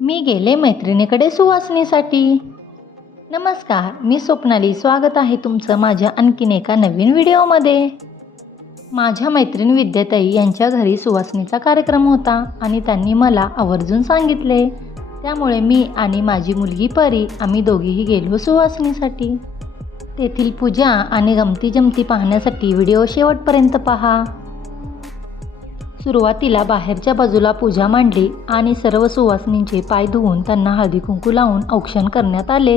मी गेले मैत्रिणीकडे सुवासनीसाठी. नमस्कार मी स्वप्नाली. स्वागत आहे तुमचं माझ्या आणखीन एका नवीन व्हिडिओमध्ये. माझ्या मैत्रीण विद्याताई यांच्या घरी सुवासनीचा कार्यक्रम होता आणि त्यांनी मला आवर्जून सांगितले. त्यामुळे मी आणि माझी मुलगी परी आम्ही दोघीही गेलो सुवासनीसाठी. तेथील पूजा आणि गमती जमती पाहण्यासाठी व्हिडिओ शेवटपर्यंत पहा. सुरुवातीला बाहेरच्या बाजूला पूजा मांडली आणि सर्व सुवासिनींचे पाय धुवून त्यांना हळदी कुंकू लावून औक्षण करण्यात आले.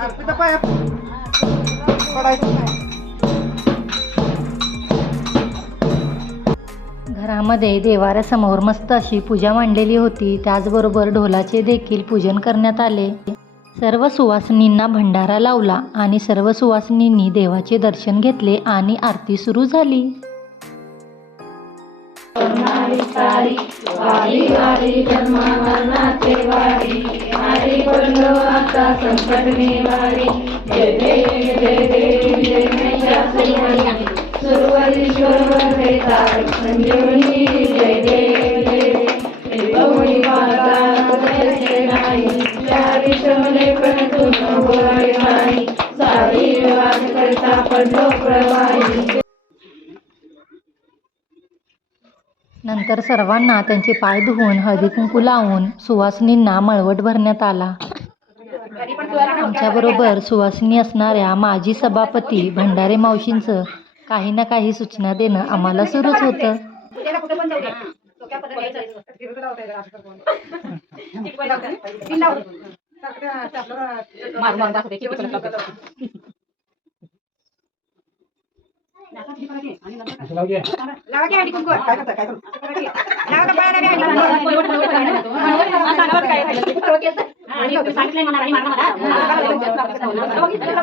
अर्पिता पाया. पडायचं नाही. घरामध्ये देवाऱ्यासमोर मस्त अशी पूजा मांडलेली होती. त्याचबरोबर ढोलाचे देखील पूजन करण्यात आले. सर्व सुवासिनींना भंडारा लावला आणि सर्व सुवासिनींनी देवाचे दर्शन घेतले आणि आरती सुरू झाली. मारी पडलो आता संकटने वारी जय देव जय देव जय मैया सुरवरी सुरवरीश्वर वरदेता संजीवनी जय देव जय देव गौरी माता जय नाही चारी शमले पण तुझ गोळी नाही सारी वाट करता पडलो प्रवाही नंतर सर्वांना त्यांचे पाय धुवून हळदी कुंकू लावून सुवासिनींना मळवट भरण्यात आला. आमच्याबरोबर सुवासिनी असणाऱ्या माजी सभापती भंडारे मावशींचं काही ना काही सूचना देणं आम्हाला सुरूच होतं. लावा की हळदी कुंकू काय करता काय करू लावा का पायाला बी हळदी थांबा की जरा.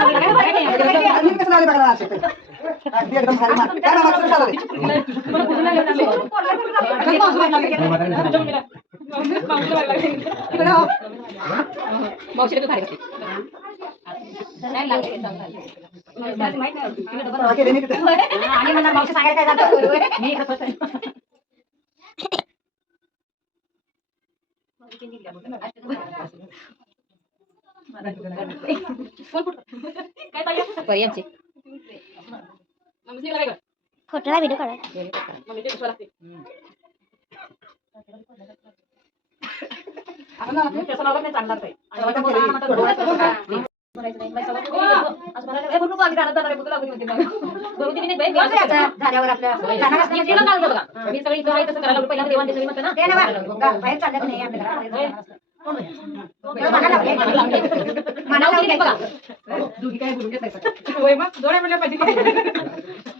अजून कसं लागलं बघा असं. अगदी एकदम भारी मार. काय नाव अक्षर चालू तिकडे हो. हा, केले मी तिथे. खोटला व्हिडिओ काढा झाल्यावर आपल्या ते ना बा, बाहेर चाललं की नाही आपल्या घरात. मनाला लावलंय. मनाला लावलंय बघा. तुला थोडा फक्त बोलू. देवळात पण बघायचं. आमचं पत्ता. तुझी कुठे कुठे खात्री असली? अगं, चिंचणीत सगळं तेच आहे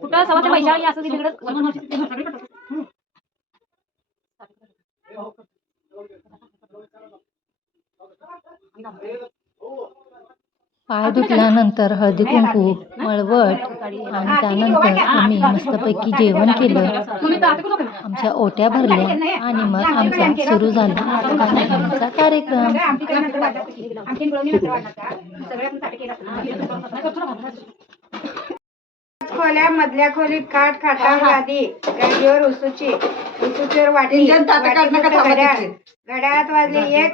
कुठं सवत वैशाली असं तिकडं पाय धुतल्यानंतर हळदी कुंकू मळवट आणि त्यानंतर आम्ही मस्तपैकी जेवण केलं. आमच्या ओट्या भरल्या आणि मग आमचा सुरू झाला आमचा कार्यक्रम. खोल्या मधल्या खोलीत खाट खाटावर गादी गादीवर उसुची उसुचीवर वाटी. घड्याळात वाजले एक.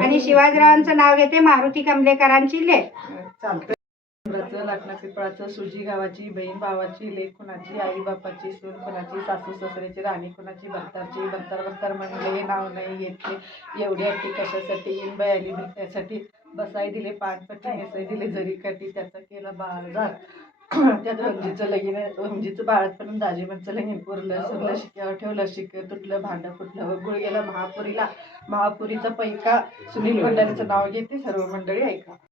आणि शिवाजीरावांचं नाव घेते मारुती कमलेकरांची लेख. चालतंय खोबऱ्याचं पिपळाचं सुजी गावाची बहीण भावाची लेख कुणाची आई बापाची सून कुणाची सासू सासऱ्याची राणी कुणाची बत्तारची भक्तार भक्तार म्हणले नाव नाही येते एवढी अटी कशासाठी? इनबाई आली त्यासाठी बसाई दिले पानपट्टी नेसाई दिले जरी काठी त्याचा केला बाजार त्यात रंजीचं लगीन रंजीचं बाळातपण दाजीबांचं लगीन पुरलं सुरलं शिक्यावर ठेवलं शिक तुटलं भांडं फुटलं गुळ गेला महापुरीला महापुरीचा पैका. सुनील भंडारीचं नाव घेते सर्व मंडळी ऐका.